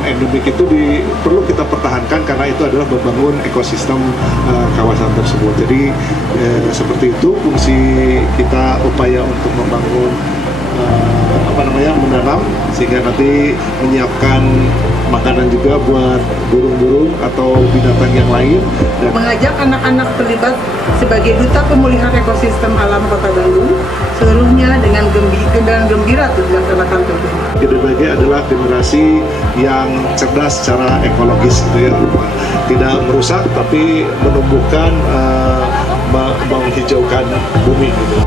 hewan endemik itu perlu kita pertahankan karena itu adalah membangun ekosistem kawasan tersebut. Jadi seperti itu fungsi kita, upaya untuk membangun menanam sehingga nanti menyiapkan makanan juga buat burung-burung atau binatang yang lain. Dan mengajak anak-anak terlibat sebagai duta pemulihan ekosistem alam Kota Bandung, seluruhnya dengan gembira dilaksanakan tentunya. GDBG adalah generasi yang cerdas secara ekologis gitu ya, tidak merusak tapi menumbuhkan, menghijaukan bumi gitu.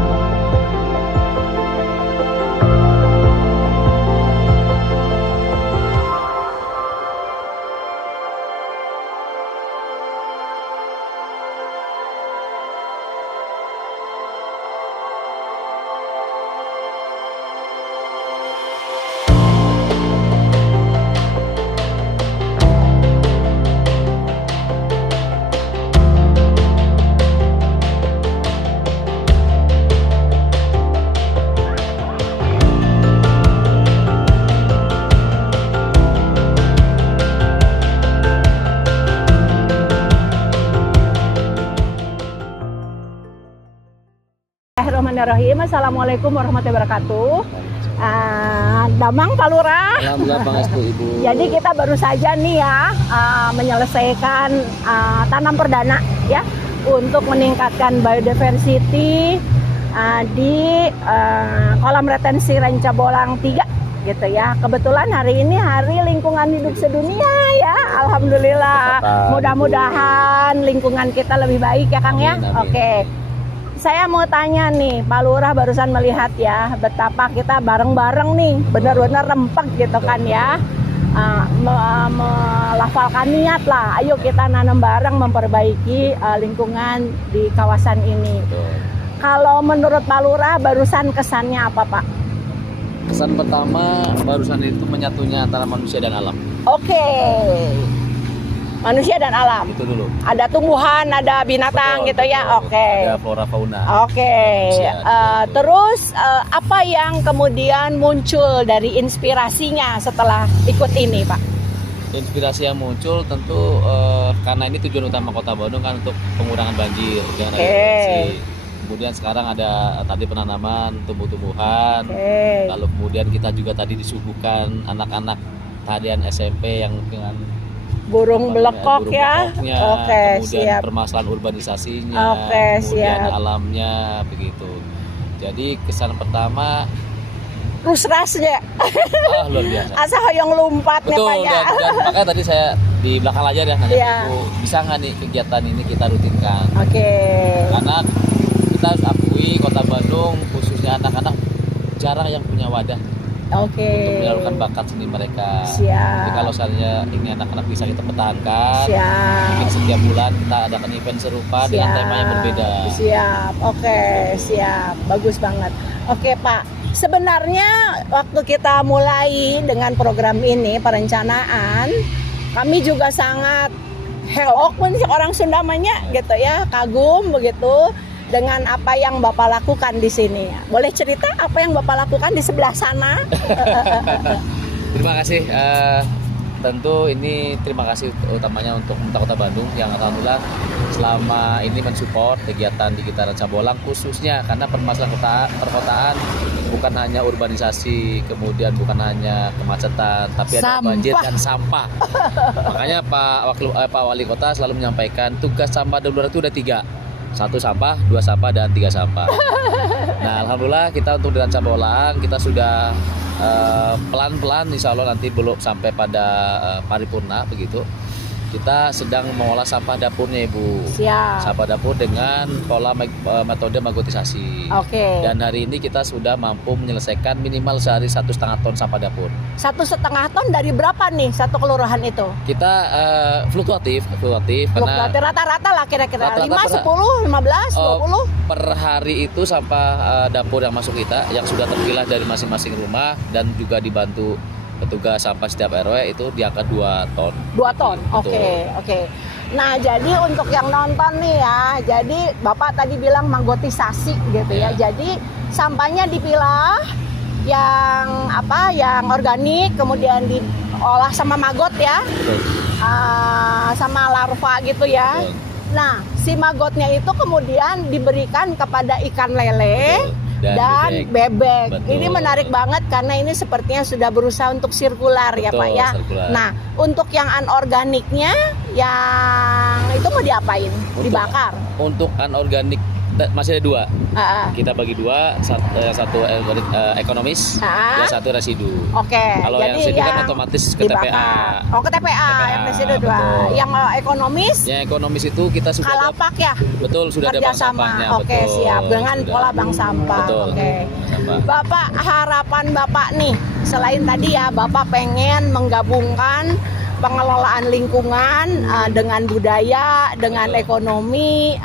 Bismillahirrahmanirrahim. Assalamualaikum warahmatullahi wabarakatuh. Damang Pak Lurah. Alhamdulillah Pangestu Ibu. Jadi kita baru saja nih ya menyelesaikan tanam perdana ya untuk meningkatkan biodiversity di kolam retensi Ranca Bolang 3 gitu ya. Kebetulan hari ini hari lingkungan hidup sedunia ya. Alhamdulillah. Mudah-mudahan lingkungan kita lebih baik ya Kang ya. Oke. Saya mau tanya nih, Pak Lurah barusan melihat ya betapa kita bareng-bareng nih, benar-benar rempek gitu kan ya, melafalkan niat lah, ayo kita nanam bareng memperbaiki lingkungan di kawasan ini. Kalau menurut Pak Lurah barusan kesannya apa Pak? Kesan pertama barusan itu menyatunya antara manusia dan alam. Oke. Manusia dan alam. Itu dulu. Ada tumbuhan, ada binatang gitu ya. Oke. Ada flora fauna. Oke. Terus apa yang kemudian muncul dari inspirasinya setelah ikut ini, Pak? Inspirasi yang muncul tentu karena ini tujuan utama Kota Bandung kan untuk pengurangan banjir dengan irigasi. Kemudian sekarang ada tadi penanaman tumbuh-tumbuhan. Lalu kemudian kita juga tadi disuguhkan anak-anak tadian SMP yang dengan burung belekok ya. Kemudian siap. Permasalahan urbanisasinya, kemudian siap. alamnya begitu. Jadi kesan pertama rusrasnya. Luar biasa. Asa hoyong lompat nih Pak ya. Dan makanya tadi saya di belakang layar ya nanya itu bisa nggak nih kegiatan ini kita rutinkan. Karena kita harus akui Kota Bandung khususnya anak-anak jarang yang punya wadah. Untuk menyalurkan bakat seni mereka. Jadi kalau misalnya ini anak-anak bisa kita pertahankan, mungkin setiap bulan kita adakan event serupa dengan tema yang berbeda. Siap. Bagus banget. Oke Pak, sebenarnya waktu kita mulai dengan program ini perencanaan, kami juga sangat helok pun orang Sundamanya gitu ya, kagum begitu dengan apa yang Bapak lakukan di sini. Boleh cerita apa yang Bapak lakukan di sebelah sana? Terima kasih. Tentu ini terima kasih utamanya untuk Kota Bandung yang alhamdulillah selama ini mensupport kegiatan di Gitar Ranca Bolang khususnya karena permasalahan perkotaan bukan hanya urbanisasi, kemudian bukan hanya kemacetan, tapi ada banjir dan sampah. Makanya Pak Wali Kota selalu menyampaikan tugas sampah dan itu ada 3. 1 sampah, 2 sampah, dan 3 sampah. Nah, alhamdulillah kita untuk di Ranca Bolang kita sudah pelan-pelan, insya Allah nanti belum sampai pada paripurna begitu. Kita sedang mengolah sampah dapurnya Ibu. Sampah dapur dengan pola metode magotisasi. Dan hari ini kita sudah mampu menyelesaikan minimal sehari 1,5 ton sampah dapur. 1,5 ton dari berapa nih satu kelurahan itu? Kita fluktuatif karena rata-rata lah kira-kira 5, 10, 15, 20 per hari itu sampah dapur yang masuk kita yang sudah terpilah dari masing-masing rumah dan juga dibantu petugas sampah setiap RW itu di angka 2 ton. 2 ton. Oke. Nah, jadi untuk yang nonton nih ya, jadi Bapak tadi bilang magotisasi gitu ya. Jadi sampahnya dipilah yang organik kemudian diolah sama maggot ya, Betul. sama larva gitu ya. Betul. Nah, si magotnya itu kemudian diberikan kepada ikan lele Betul. dan bebek. Betul. Ini menarik banget karena ini sepertinya sudah berusaha untuk sirkular ya Betul, Pak ya. sirkular. Nah, untuk yang anorganiknya yang itu mau diapain? Dibakar. Untuk anorganik masih ada 2. Kita bagi 2, satu ekonomis, Ah. yang satu residu. Oke. Kalau yang jadi residu kan otomatis ke TPA. dibakar. Oh, ke TPA, yang residu 2. betul. Yang ekonomis Yang ekonomis itu kita sudah ada, kalapak ya. betul sudah ada bank Kerjasama. sampahnya. Oke, betul. siap. Dengan Sudah. pola bank sampah. Betul. Oke. Sampah. Bapak, harapan Bapak nih, selain tadi ya Bapak pengen menggabungkan pengelolaan lingkungan dengan budaya, dengan Betul. ekonomi,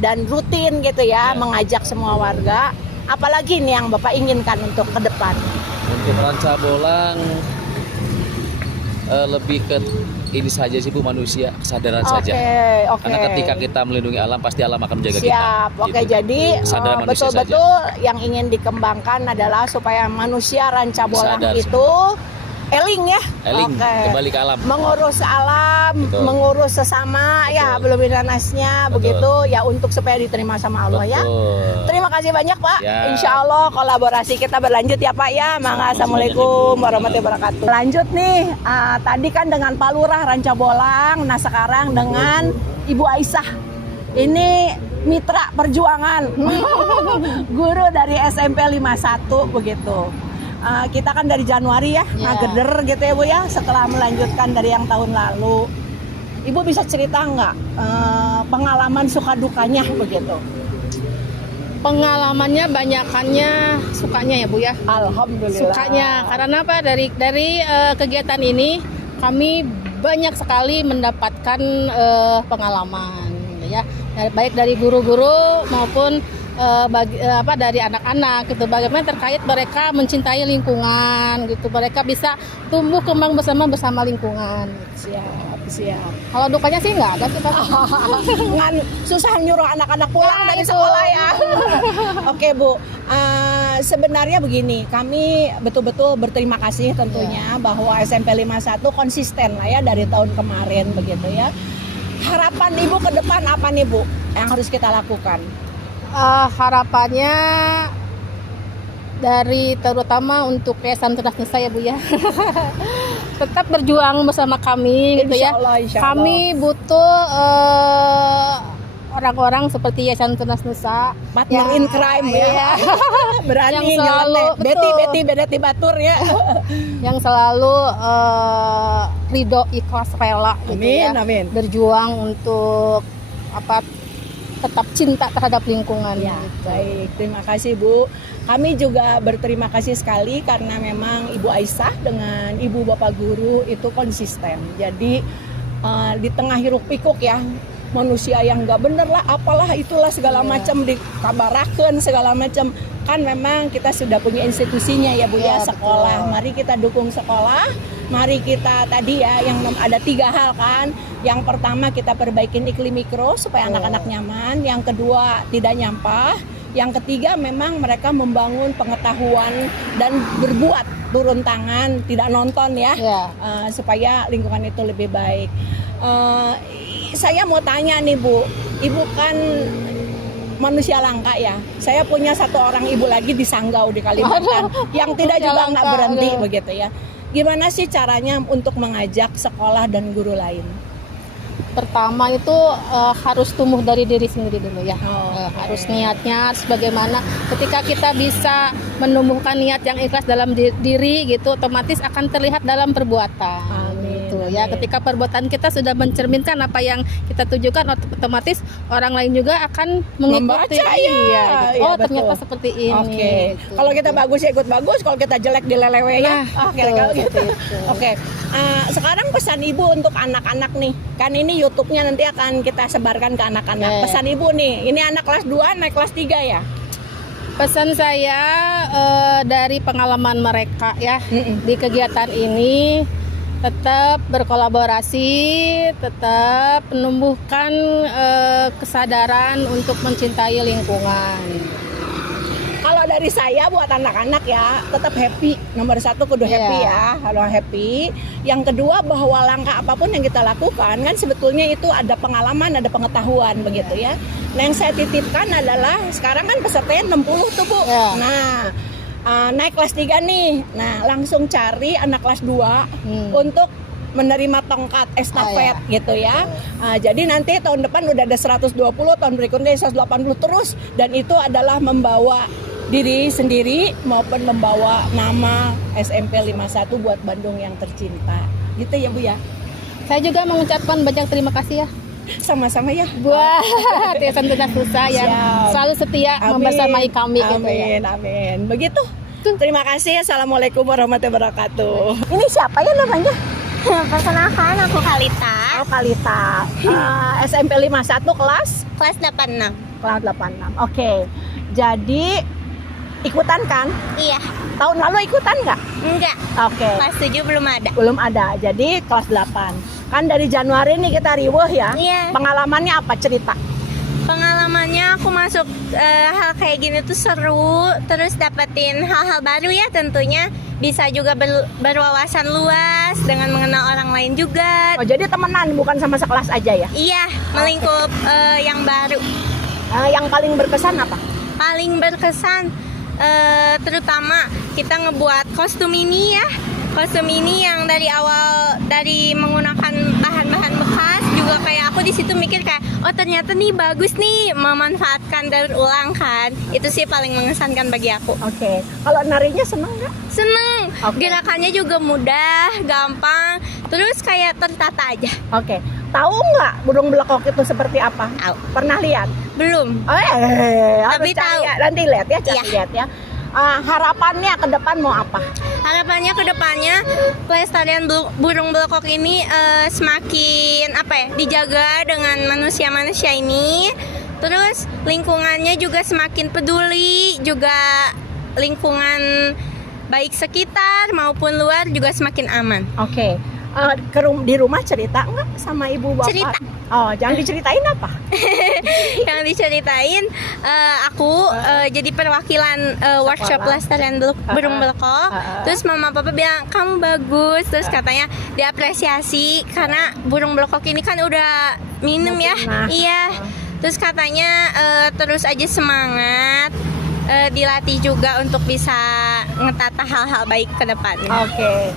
dan rutin gitu ya, Ya. mengajak semua warga. Apalagi nih yang Bapak inginkan untuk ke depan? Untuk Ranca Bolang lebih ke ini saja sih Bu, manusia kesadaran saja. Oke. Karena ketika kita melindungi alam, pasti alam akan menjaga kita. Siap. Oke, Gitu. jadi Kesadaran manusia betul-betul yang ingin dikembangkan adalah supaya manusia Ranca Bolang Sadar itu eling ya. Eling, Oke. kembali ke alam. Mengurus alam, Betul. mengurus sesama ya, Betul. belum nasnya Betul. begitu ya, untuk supaya diterima sama Allah ya. Betul. Terima kasih banyak Pak. Ya. Insya Allah kolaborasi kita berlanjut ya Pak ya. Mangga, Assalamualaikum warahmatullahi wabarakatuh. Lanjut nih, tadi kan dengan Pak Lurah Ranca Bolang, nah sekarang dengan Ibu Aisyah. Ini mitra perjuangan, guru dari SMP 51 begitu. Kita kan dari Januari ya, ngageder gitu ya Bu ya, setelah melanjutkan dari yang tahun lalu. Ibu bisa cerita nggak pengalaman suka dukanya begitu? Pengalamannya banyakannya sukanya ya Bu ya. Alhamdulillah. Sukanya karena apa? Dari kegiatan ini kami banyak sekali mendapatkan pengalaman ya. Baik dari guru-guru maupun dari anak-anak gitu, bagaimana terkait mereka mencintai lingkungan gitu, mereka bisa tumbuh kembang bersama lingkungan. Siap. Kalau dukanya sih nggak ada sih Pak. Ngan susah nyuruh anak-anak pulang Ya, dari itu. sekolah ya. Oke Bu, sebenarnya begini, kami betul-betul berterima kasih tentunya bahwa SMP 51 konsisten lah ya dari tahun kemarin begitu ya. Harapan Ibu ke depan apa nih Bu yang harus kita lakukan? Harapannya dari terutama untuk Yayasan Tunas Nusa ya Bu ya. Tetap berjuang bersama kami gitu ya. Insya Allah. Kami butuh orang-orang seperti Yayasan Tunas Nusa, partner in crime ya. Iya. Berani Yang selalu, nyelontek. Beti batur ya. Yang selalu ridho, ikhlas, rela gitu ya. Amin. Berjuang untuk tetap cinta terhadap lingkungan. Ya, baik. Terima kasih Bu. Kami juga berterima kasih sekali karena memang Ibu Aisyah dengan Ibu Bapak Guru itu konsisten. Jadi di tengah hiruk pikuk ya, manusia yang nggak bener lah, apalah itulah segala macam dikabarakeun segala macam. Kan memang kita sudah punya institusinya ya Bu ya, sekolah. Mari kita dukung sekolah. Mari kita tadi ya yang ada 3 hal kan. Yang pertama kita perbaikin iklim mikro supaya anak-anak nyaman. Yang kedua tidak nyampah. Yang ketiga memang mereka membangun pengetahuan dan berbuat, turun tangan, tidak nonton ya. Supaya lingkungan itu lebih baik. Saya mau tanya nih Bu, Ibu kan manusia langka ya. Saya punya 1 orang ibu lagi di Sanggau di Kalimantan yang tidak juga nggak berhenti begitu ya. Gimana sih caranya untuk mengajak sekolah dan guru lain? Pertama itu harus tumbuh dari diri sendiri dulu ya. Harus niatnya, harus bagaimana ketika kita bisa menumbuhkan niat yang ikhlas dalam diri gitu, otomatis akan terlihat dalam perbuatan. Gitu ya. Ketika perbuatan kita sudah mencerminkan apa yang kita tujukan, otomatis orang lain juga akan mengikuti. Membaca, ya. Gitu. Iya, Ternyata betul. seperti ini. Oke. Gitu. Kalau kita bagus ya ikut bagus, kalau kita jelek dilelewe ya. Kira-kira gitu. Oke. Sekarang pesan Ibu untuk anak-anak nih. Kan ini YouTube-nya nanti akan kita sebarkan ke anak-anak. Pesan Ibu nih, ini anak kelas 2 naik kelas 3 ya. Pesan saya dari pengalaman mereka ya di kegiatan ini, tetap berkolaborasi, tetap menumbuhkan kesadaran untuk mencintai lingkungan. Kalau dari saya buat anak-anak ya tetap happy. Nomor satu kudu happy ya, kalau happy. Yang kedua bahwa langkah apapun yang kita lakukan kan sebetulnya itu ada pengalaman, ada pengetahuan begitu ya. Nah yang saya titipkan adalah sekarang kan pesertanya 60 tuh Bu. Nah naik kelas 3 nih. Nah langsung cari anak kelas 2 untuk menerima tongkat estafet gitu ya. Jadi nanti tahun depan udah ada 120, tahun berikutnya 180 terus, dan itu adalah membawa diri sendiri maupun membawa nama SMP 51 buat Bandung yang tercinta. Gitu ya Bu ya. Saya juga mengucapkan banyak terima kasih ya Sama-sama ya. buat Yayasan Tunas Nusa yang Siap. selalu setia membersamai kami gitu ya. Amin, amin. Begitu. Terima kasih. Assalamualaikum warahmatullahi wabarakatuh. Ini siapa ya namanya? Perkenalkan, aku Kalita, Kalita. SMP 51 kelas kelas 86. kelas 86. Oke. Jadi ikutan kan? Iya, Tahun lalu ikutan nggak? enggak. Oke. Kelas 7 belum ada. Belum ada. Jadi kelas 8. Kan dari Januari nih kita riweuh ya. Iya. Pengalamannya apa, cerita? Pengalamannya aku masuk hal kayak gini tuh seru, terus dapetin hal-hal baru ya tentunya. Bisa juga berwawasan luas dengan mengenal orang lain juga. Oh, jadi temenan bukan sama sekelas aja ya? Iya, melingkup yang baru. Yang paling berkesan apa? Paling berkesan terutama kita ngebuat kostum ini ya. Kostum ini yang dari awal dari menggunakan bahan-bahan bekas juga kayak aku di situ mikir kayak oh ternyata nih bagus nih memanfaatkan daur ulang kan. Itu sih paling mengesankan bagi aku. Oke. Kalau narinya seneng nggak? Seneng. Oke. Gerakannya juga mudah, gampang, terus kayak tertata aja. Oke. Tahu nggak burung belekok itu seperti apa? Tahu. Pernah lihat? Belum. Harus Tapi cari tahu. ya. Nanti lihat ya, cari Iya. lihat ya. Harapannya ke depan mau apa? Harapannya ke depannya pelestarian burung belekok ini semakin dijaga dengan manusia-manusia ini. Terus lingkungannya juga semakin peduli, juga lingkungan baik sekitar maupun luar juga semakin aman. Oke. Di rumah cerita nggak sama ibu bapak? Cerita. Oh, jangan diceritain apa? Yang diceritain aku jadi perwakilan workshop pelestarian burung belekok. Terus mama papa bilang kamu bagus. Terus katanya diapresiasi karena burung belekok ini kan udah minum ya. Iya. Terus katanya terus aja semangat. Dilatih juga untuk bisa ngetata hal-hal baik ke depan. Oke.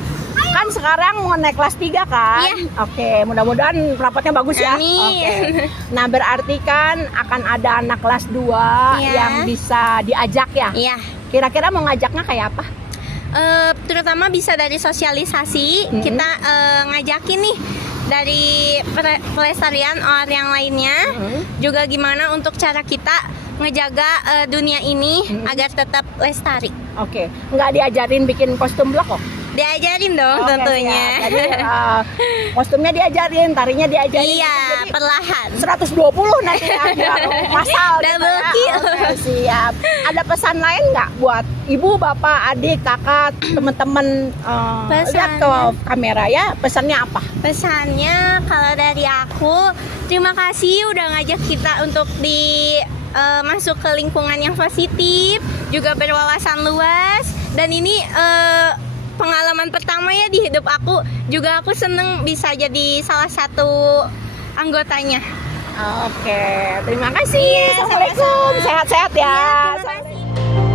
Kan sekarang mau naik kelas 3 kan? Iya. Oke, mudah-mudahan rapotnya bagus ya. Amin. Oke. Nah, berarti kan akan ada anak kelas 2 Iya. yang bisa diajak ya? Iya. Kira-kira mau ngajaknya kayak apa? Terutama bisa dari sosialisasi. Kita ngajakin nih dari pelestarian orang yang lainnya. Juga gimana untuk cara kita ngejaga dunia ini agar tetap lestari. Oke, nggak diajarin bikin kostum belekok? Diajarin dong Oke, tentunya. siap. Jadi kostumnya diajarin, tarinya diajarin. Iya, Jadi perlahan. 120 nanti ya, biar masal gitu Double ya. kill. Oke, siap. Ada pesan lain nggak buat ibu, bapak, adik, kakak, teman-teman? Lihat ke kamera ya, pesannya apa? Pesannya kalau dari aku, terima kasih udah ngajak kita untuk masuk ke lingkungan yang positif, juga berwawasan luas. Dan ini pengalaman pertama ya di hidup aku. Juga aku seneng bisa jadi salah satu anggotanya. Oke, terima kasih. Iya, Assalamualaikum, sama-sama. sehat-sehat ya. Iya, terima kasih.